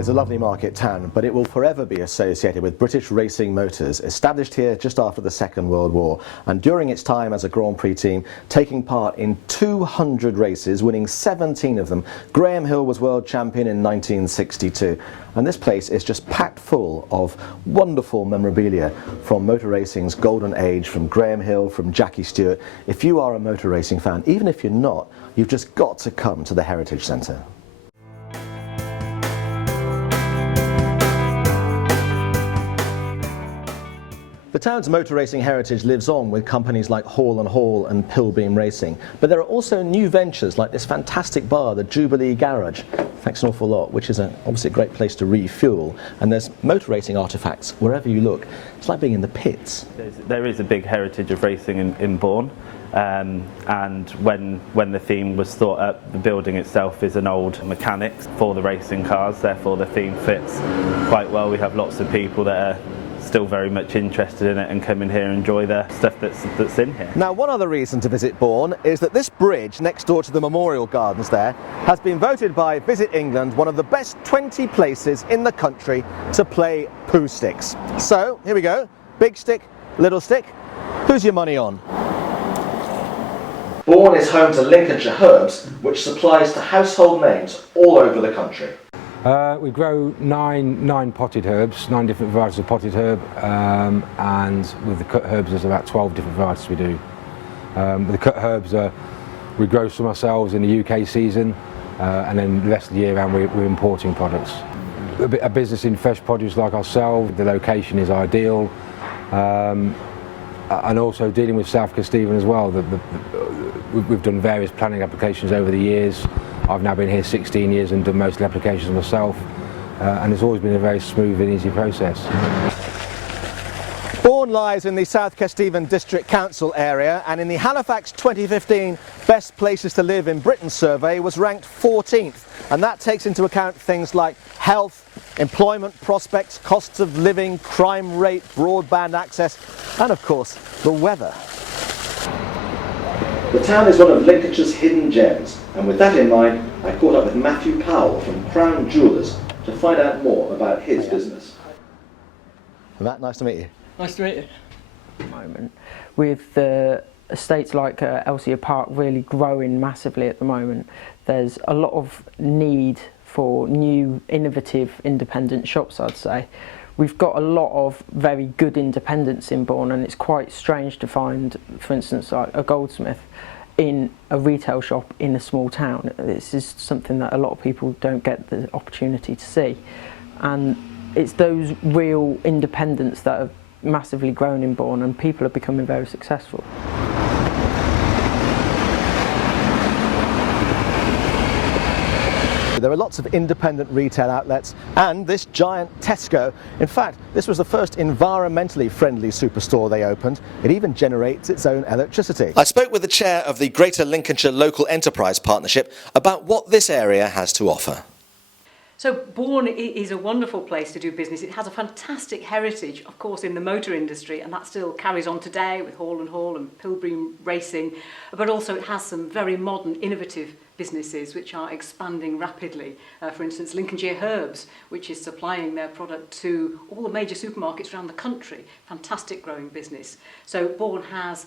is a lovely market town, but it will forever be associated with British racing motors, established here just after the Second World War, and during its time as a Grand Prix team, taking part in 200 races, winning 17 of them. Graham Hill was world champion in 1962, and this place is just packed full of wonderful memorabilia from motor racing's golden age, from Graham Hill, from Jackie Stewart. If you are a motor racing fan, even if you're not, you've just got to come to the Heritage Centre. The town's motor racing heritage lives on with companies like Hall & Hall and Pilbeam Racing, but there are also new ventures like this fantastic bar, the Jubilee Garage, thanks an awful lot, which is obviously a great place to refuel, and there's motor racing artefacts wherever you look. It's like being in the pits. There is a big heritage of racing in Bourne, and when the theme was thought up, the building itself is an old mechanics for the racing cars, therefore the theme fits quite well. We have lots of people that are still very much interested in it and come in here and enjoy the stuff that's in here. Now, one other reason to visit Bourne is that this bridge next door to the Memorial Gardens there has been voted by Visit England one of the best 20 places in the country to play Pooh Sticks. So, here we go. Big stick, little stick. Who's your money on? Bourne is home to Lincolnshire Herbs, which supplies to household names all over the country. We grow nine potted herbs, 9 different varieties of potted herb, and with the cut herbs there's about 12 different varieties we do. With the cut herbs we grow some ourselves in the UK season, and then the rest of the year round we're importing products. A business in fresh produce like ourselves, the location is ideal, and also dealing with South Kesteven as well. We've done various planning applications over the years. I've now been here 16 years and done most of the applications myself, and it's always been a very smooth and easy process. Bourne lies in the South Kesteven District Council area, and in the Halifax 2015 Best Places to Live in Britain survey was ranked 14th, and that takes into account things like health, employment prospects, costs of living, crime rate, broadband access, and of course the weather. The town is one of Lincolnshire's hidden gems, and with that in mind, I caught up with Matthew Powell from Crown Jewellers to find out more about his business. Matt, nice to meet you. Nice to meet you. Moment. With estates like Elsia Park really growing massively at the moment, there's a lot of need for new, innovative, independent shops, I'd say. We've got a lot of very good independents in Bourne, and it's quite strange to find, for instance, like a goldsmith in a retail shop in a small town. This is something that a lot of people don't get the opportunity to see. And it's those real independents that have massively grown in Bourne, and people are becoming very successful. There are lots of independent retail outlets and this giant Tesco. In fact, this was the first environmentally friendly superstore they opened. It even generates its own electricity. I spoke with the chair of the Greater Lincolnshire Local Enterprise Partnership about what this area has to offer. So Bourne is a wonderful place to do business. It has a fantastic heritage, of course, in the motor industry, and that still carries on today with Hall & Hall and Pilbeam Racing, but also it has some very modern, innovative businesses which are expanding rapidly. For instance, Lincolnshire Herbs, which is supplying their product to all the major supermarkets around the country. Fantastic growing business. So Bourne has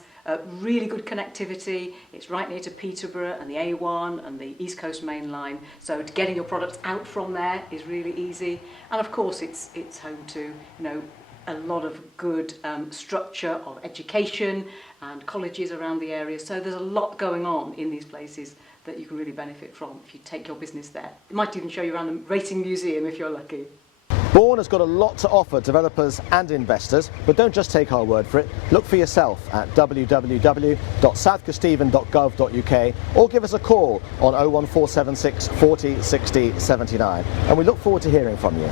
really good connectivity. It's right near to Peterborough and the A1 and the East Coast Main Line. So getting your products out from there is really easy. And of course, it's home to a lot of good structure of education and colleges around the area. So there's a lot going on in these places that you can really benefit from if you take your business there. It might even show you around the racing museum if you're lucky. Bourne has got a lot to offer developers and investors, but don't just take our word for it. Look for yourself at www.southkesteven.gov.uk or give us a call on 01476 40 60 79, and we look forward to hearing from you.